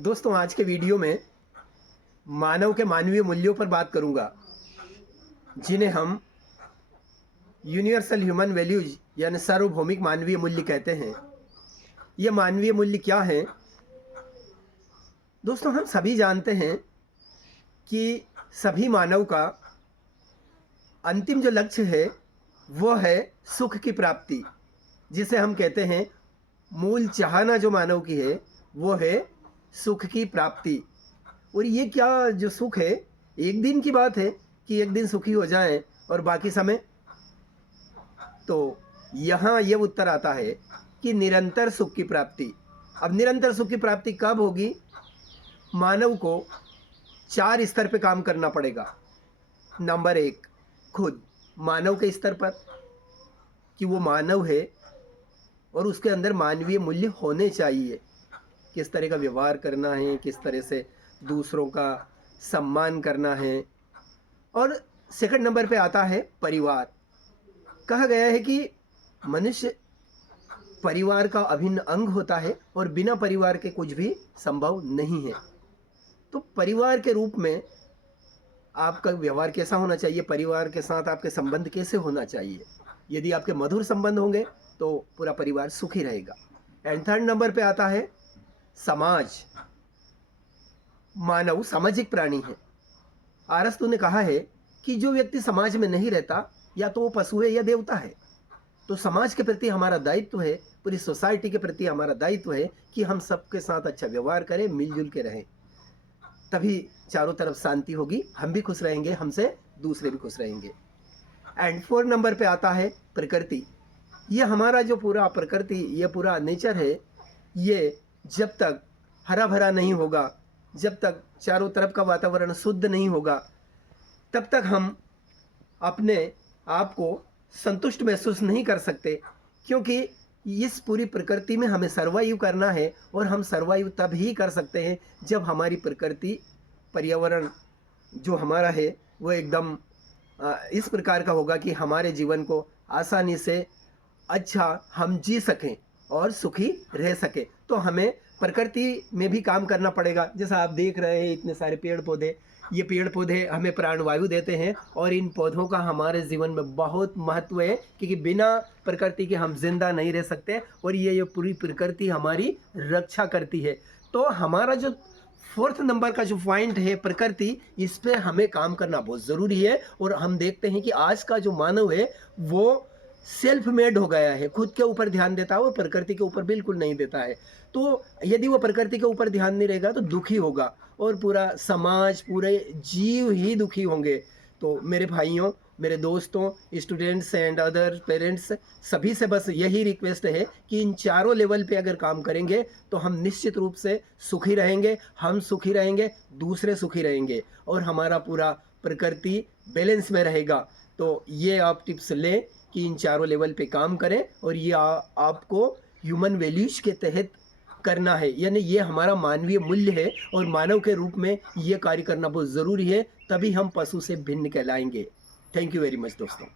दोस्तों, आज के वीडियो में मानव के मानवीय मूल्यों पर बात करूंगा, जिन्हें हम यूनिवर्सल ह्यूमन वैल्यूज यानी सार्वभौमिक मानवीय मूल्य कहते हैं। ये मानवीय मूल्य क्या हैं? दोस्तों, हम सभी जानते हैं कि सभी मानव का अंतिम जो लक्ष्य है वो है सुख की प्राप्ति, जिसे हम कहते हैं मूल चाहना जो मानव की है वो है सुख की प्राप्ति। और ये क्या जो सुख है, एक दिन की बात है कि एक दिन सुखी हो जाएं और बाकी समय। तो यहाँ ये उत्तर आता है कि निरंतर सुख की प्राप्ति। अब निरंतर सुख की प्राप्ति कब होगी? मानव को 4 स्तर पे काम करना पड़ेगा। नंबर 1, खुद मानव के स्तर पर, कि वो मानव है और उसके अंदर मानवीय मूल्य होने चाहिए। किस तरह का व्यवहार करना है, किस तरह से दूसरों का सम्मान करना है। और सेकंड नंबर पे आता है परिवार। कहा गया है कि मनुष्य परिवार का अभिन्न अंग होता है और बिना परिवार के कुछ भी संभव नहीं है। तो परिवार के रूप में आपका व्यवहार कैसा होना चाहिए, परिवार के साथ आपके संबंध कैसे होना चाहिए। यदि आपके मधुर संबंध होंगे तो पूरा परिवार सुखी रहेगा। एंड थर्ड नंबर पे आता है समाज। मानव सामाजिक प्राणी है। अरस्तु ने कहा है कि जो व्यक्ति समाज में नहीं रहता या तो वो पशु है या देवता है। तो समाज के प्रति हमारा दायित्व है, पूरी सोसाइटी के प्रति हमारा दायित्व है कि हम सबके साथ अच्छा व्यवहार करें, मिलजुल के रहें। तभी चारों तरफ शांति होगी, हम भी खुश रहेंगे, हमसे दूसरे भी खुश रहेंगे। एंड 4 नंबर पे आता है प्रकृति। ये हमारा जो पूरा प्रकृति, ये पूरा नेचर है, ये जब तक हरा भरा नहीं होगा, जब तक चारों तरफ का वातावरण शुद्ध नहीं होगा, तब तक हम अपने आप को संतुष्ट महसूस नहीं कर सकते। क्योंकि इस पूरी प्रकृति में हमें सर्वाइव करना है और हम सर्वाइव तब ही कर सकते हैं जब हमारी प्रकृति, पर्यावरण जो हमारा है वो एकदम इस प्रकार का होगा कि हमारे जीवन को आसानी से अच्छा हम जी सकें और सुखी रह सकें। तो हमें प्रकृति में भी काम करना पड़ेगा। जैसा आप देख रहे हैं, इतने सारे पेड़ पौधे, ये पेड़ पौधे हमें प्राणवायु देते हैं और इन पौधों का हमारे जीवन में बहुत महत्व है, क्योंकि बिना प्रकृति के हम जिंदा नहीं रह सकते और ये पूरी प्रकृति हमारी रक्षा करती है। तो हमारा जो 4th नंबर का जो पॉइंट है प्रकृति, इस पे हमें काम करना बहुत ज़रूरी है। और हम देखते हैं कि आज का जो मानव है वो सेल्फ मेड हो गया है, खुद के ऊपर ध्यान देता है और प्रकृति के ऊपर बिल्कुल नहीं देता है। तो यदि वो प्रकृति के ऊपर ध्यान नहीं रहेगा तो दुखी होगा और पूरा समाज, पूरे जीव ही दुखी होंगे। तो मेरे भाइयों, मेरे दोस्तों, स्टूडेंट्स एंड अदर पेरेंट्स, सभी से बस यही रिक्वेस्ट है कि इन चारों लेवल पे अगर काम करेंगे तो हम निश्चित रूप से सुखी रहेंगे, हम सुखी रहेंगे, दूसरे सुखी रहेंगे और हमारा पूरा प्रकृति बैलेंस में रहेगा। तो ये आप टिप्स लें कि इन चारों लेवल पे काम करें और ये आपको ह्यूमन वैल्यूज के तहत करना है, यानी ये हमारा मानवीय मूल्य है और मानव के रूप में ये कार्य करना बहुत ज़रूरी है, तभी हम पशु से भिन्न कहलाएंगे। थैंक यू वेरी मच दोस्तों।